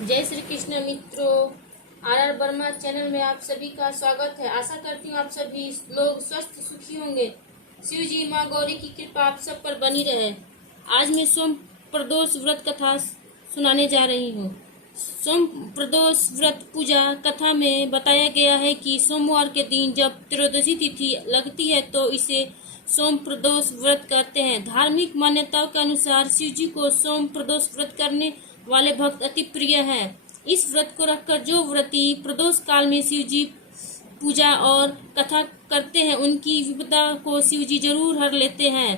जय श्री कृष्ण मित्रों। Are Verma channel में आप सभी का स्वागत है। आशा करती हूँ आप सभी लोग स्वस्थ सुखी होंगे। शिव जी माँ गौरी की कृपा आप सब पर बनी रहे। आज मैं सोम प्रदोष व्रत कथा सुनाने जा रही हूँ। सोम प्रदोष व्रत पूजा कथा में बताया गया है कि सोमवार के दिन जब त्रयोदशी तिथि लगती है तो इसे सोम प्रदोष व्रत कहते हैं। धार्मिक मान्यताओं के अनुसार शिव जी को सोम प्रदोष व्रत करने वाले भक्त अति प्रिय हैं। इस व्रत को रखकर जो व्रती प्रदोष काल में शिव जी पूजा और कथा करते हैं उनकी विपदा को शिव जी जरूर हर लेते हैं।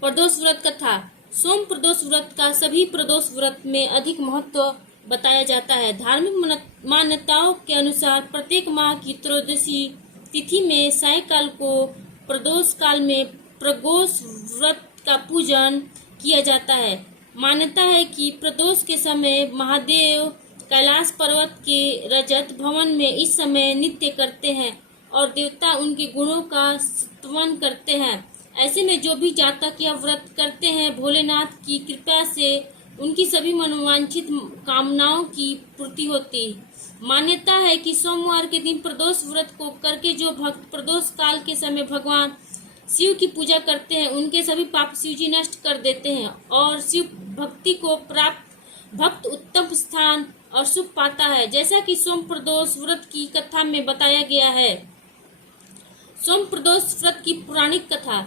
प्रदोष व्रत कथा। सोम प्रदोष व्रत का सभी प्रदोष व्रत में अधिक महत्व बताया जाता है। धार्मिक मान्यताओं के अनुसार प्रत्येक माह की त्रयोदशी तिथि में सायकाल को प्रदोष काल में प्रदोष व्रत का पूजन किया जाता है। मान्यता है कि प्रदोष के समय महादेव कैलाश पर्वत के रजत भवन में इस समय नृत्य करते हैं और देवता उनके गुणों का स्तवन करते हैं। ऐसे में जो भी जातक यह व्रत करते हैं भोलेनाथ की कृपा से उनकी सभी मनोवांछित कामनाओं की पूर्ति होती है। मान्यता है कि सोमवार के दिन प्रदोष व्रत को करके जो भक्त प्रदोष काल के समय भगवान शिव की पूजा करते हैं उनके सभी पाप शिव जी नष्ट कर देते हैं और शिव भक्ति को प्राप्त भक्त उत्तम स्थान और सुख पाता है, जैसा कि सोम प्रदोष व्रत की कथा में बताया गया है। सोम प्रदोष व्रत की पौराणिक कथा।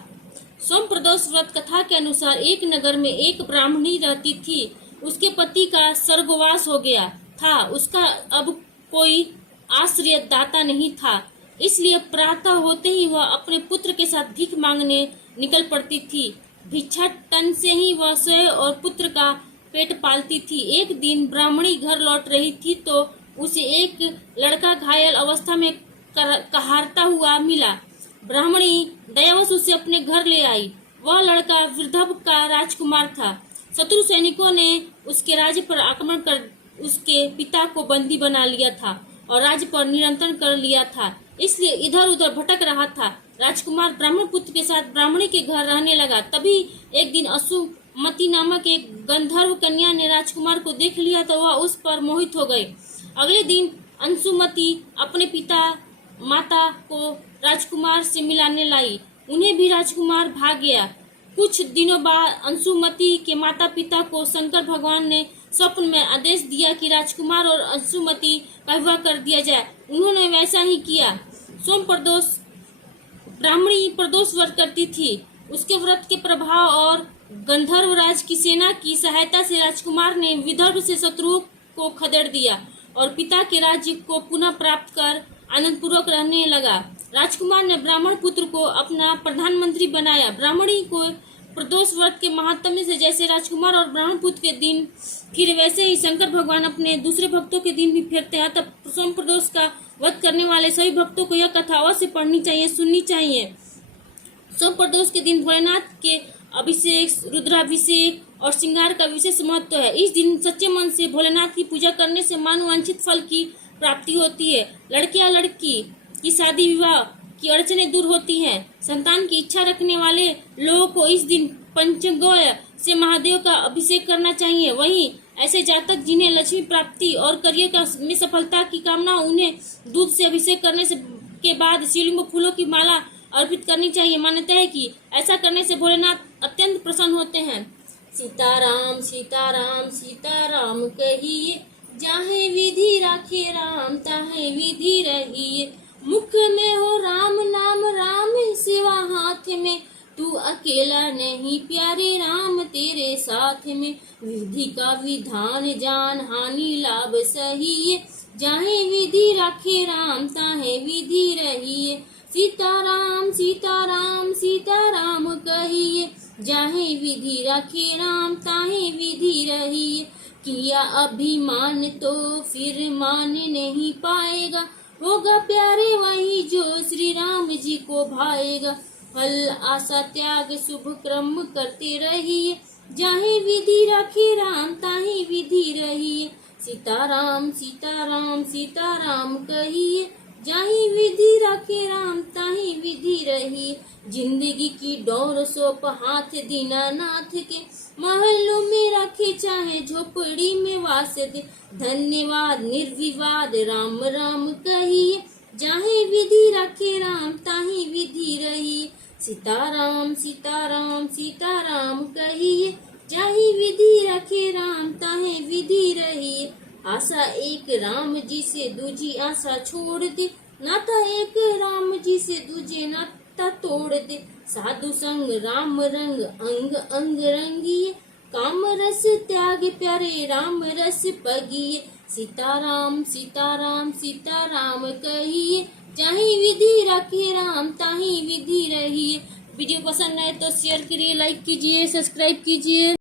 सोम प्रदोष व्रत कथा के अनुसार एक नगर में एक ब्राह्मणी रहती थी। उसके पति का स्वर्गवास हो गया था। उसका अब कोई आश्रय दाता नहीं था, इसलिए प्रातः होते ही वह अपने पुत्र के साथ भीख मांगने निकल पड़ती थी। भिक्षाटन से ही वह स्वयं और पुत्र का पेट पालती थी। एक दिन ब्राह्मणी घर लौट रही थी तो उसे एक लड़का घायल अवस्था में कहारता हुआ मिला। ब्राह्मणी दयावश उसे अपने घर ले आई। वह लड़का वृद्धव का राजकुमार था। शत्रु सैनिकों ने उसके राज्य पर आक्रमण कर उसके पिता को बंदी बना लिया था और राज्य पर नियंत्रण कर लिया था, इसलिए इधर उधर भटक रहा था। राजकुमार ब्राह्मण पुत्र के साथ ब्राह्मणी के घर रहने लगा। तभी एक दिन असुमति नामक एक गंधर्व कन्या ने राजकुमार को देख लिया तो वह उस पर मोहित हो गई। अगले दिन अंशुमति अपने पिता माता को राजकुमार से मिलाने लाई। उन्हें भी राजकुमार भाग गया। कुछ दिनों बाद अंशुमति के माता पिता को शंकर भगवान ने स्वप्न में आदेश दिया कि राजकुमार और अंशुमति का विवाह कर दिया जाए। उन्होंने वैसा ही किया। सोम प्रदोष ब्राह्मणी प्रदोष व्रत करती थी। उसके व्रत के प्रभाव और गंधर्वराज की सेना की सहायता से राजकुमार ने विदर्भ से शत्रुओं को खदेड़ दिया और पिता के राज्य को पुनः प्राप्त कर आनंद पूर्वक रहने लगा। राजकुमार ने ब्राह्मण पुत्र को अपना प्रधानमंत्री बनाया। ब्राह्मणी को प्रदोष व्रत के महात्म्य से जैसे राजकुमार और ब्राह्मण पुत्र के दिन फिर वैसे ही शंकर भगवान अपने दूसरे भक्तों के दिन भी फिरते हैं। तब सोम प्रदोष का व्रत करने वाले सभी भक्तों को यह कथा अवश्य पढ़नी चाहिए, सुननी चाहिए। सोम प्रदोष के दिन भोलेनाथ के अभिषेक, रुद्राभिषेक और श्रृंगार का विशेष महत्व है। इस दिन सच्चे मन से भोलेनाथ की पूजा करने से मनोवांछित फल की प्राप्ति होती है। लड़के या लड़की की शादी विवाह की अड़चनें दूर होती हैं। संतान की इच्छा रखने वाले लोगों को इस दिन पंचगव्य से महादेव का अभिषेक करना चाहिए। वहीं ऐसे जातक जिन्हें लक्ष्मी प्राप्ति और करियर में सफलता की कामना, उन्हें दूध से अभिषेक करने से के बाद शिवलिंग फूलों की माला अर्पित करनी चाहिए। मान्यता है कि ऐसा करने से भोलेनाथ अत्यंत प्रसन्न होते हैं। सीताराम सीताराम सीताराम कहिए, जाहे विधि राखे राम ताहे विधि रहिए। मुख में हो राम नाम राम सेवा हाथ में, तू अकेला नहीं प्यारे राम तेरे साथ में। विधि का विधान जान हानि लाभ सही, जाहे विधि राखे राम ताहे विधि रहिए। सीताराम सीताराम सीताराम कहिए, जाहे विधि राखे राम ताहे विधि रहिए। किया अभिमान तो फिर मान नहीं पाएगा, होगा प्यारे वही जो श्री राम जी को भाएगा। फल आशा त्याग शुभ कर्म करते रहिए, जाहे विधि राखे राम ताहे विधि रहिए। सीताराम सीताराम सीताराम कहिए, जाही विधि रखे राम ताही विधि रही। जिंदगी की डोर सौंप हाथ दीनानाथ के, महलों में रखे चाहे झोपड़ी में वास दे। धन्यवाद निर्विवाद राम राम कहिए, जाहे विधि रखे राम ताही विधि रही। सीताराम सीताराम सीताराम कहिए, जाही विधि रखे राम ताहे विधि रही। आशा एक राम जी से दूजी आशा छोड़ दे, नाता एक राम जी से दूजे नाता तोड़ दे। साधु संग राम रंग अंग अंग रंगिए, काम रस त्याग प्यारे राम रस पगिए। सीताराम सीताराम सीताराम कहिए, जाही विधि रखे राम ताही विधि रहिए। वीडियो पसंद आए तो शेयर करिए, लाइक कीजिए, सब्सक्राइब कीजिए।